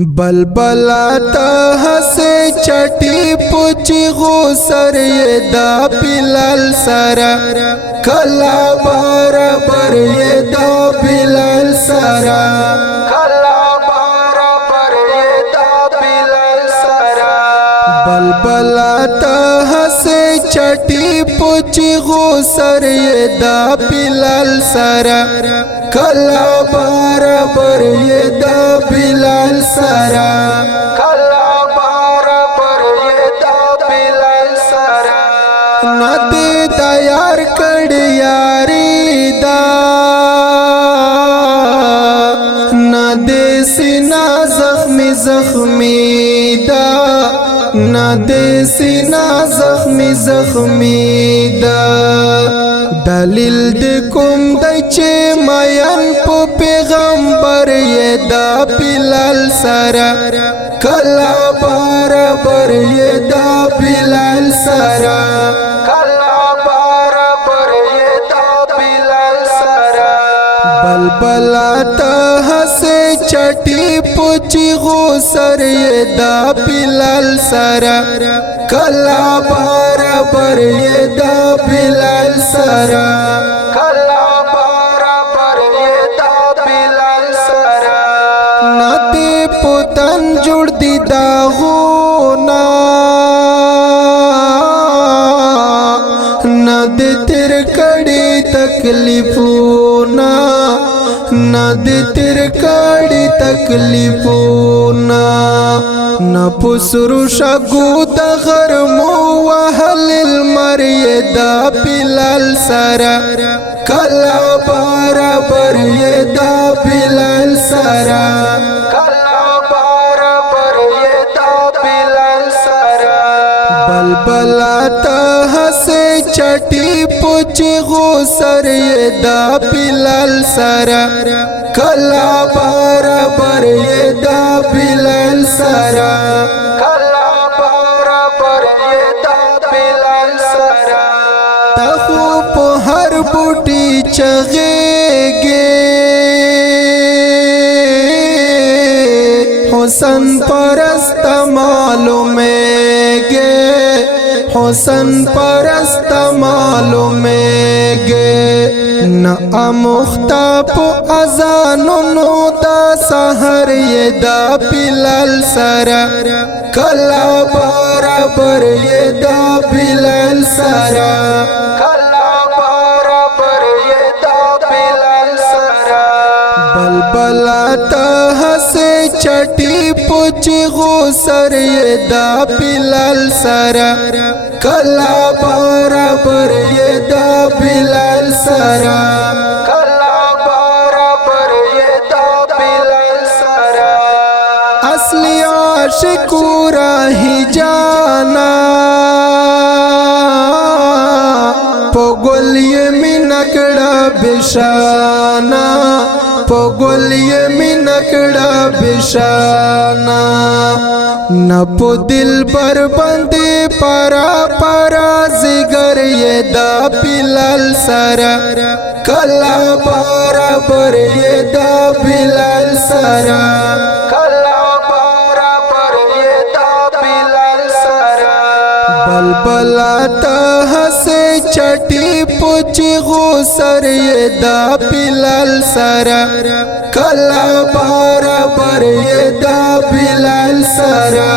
بلبلا تا ہسے چٹی پوچی غوسر یہ دا بلال سارا کلا برابر یہ دا بلال سارا کلا برابر یہ دا بلال سارا بلبلا تا ہسے چٹی پوچی غوسر یہ دا بلال سارا کلا برابر یہ دا بلال سارا کلا برابر یہ دا بلال سارا ندی دا یار کڑی یاری دا ندی سینا زخمی زخمی دا ندی سینا زخمی زخمی دا دلیل د کوم د چې ماین په پیغمبر یې دا بلال سارا کلا برابر یې دا بلال سارا کلا برابر یې دا بلال سارا بلبلا ته هسه چټي پوچی غوسر یې دا بلال سارا کلا برابر یې دا بلال سارا کلا برابر یې دا بلال سارا ندی پتن جوړ دی داغونا ندی تیر کړي تکلیفونا ندی تیر کړي تکلیفونا نپسرو شگو دا غرمو وحل المری دا بلال سارا کلا برابر یہ دا بلال سارا کلا برابر یہ دا بلال سارا بلبلا تا ہسے چٹی پوچی غوسر یہ دا بلال سارا کلا برابر یہ دا بلال سارا کلا برابر یہ دا بلال سارا تخو په هر بوټي چغېږي حسن پرست معلومېږي حسن پرست معلومېږي نا مختا په اذانونو دا سحر یہ دا بلال سارا کلا برابر یہ دا بلال سارا کلا برابر یہ دا بلال سارا بلبلا تا ہسے چٹی پوچی غوسر یہ دا بلال سارا کلا برابر یہ دا بلال سارا کلا برابر یہ دا بلال سارا اصلی عاشق راہی جانا پگل یہ منکڑا بشانا پگل یہ منکڑا بشانا نپو دل بر بندے پارا پارا زگر یہ دا بلال سارا کلا برابر یہ دا بلال سارا کلا برابر یہ دا بلال سارا بلبلا تا ہسے چٹی پوچی غوسر یہ دا بلال سارا کلا برابر یہ دا بلال سارا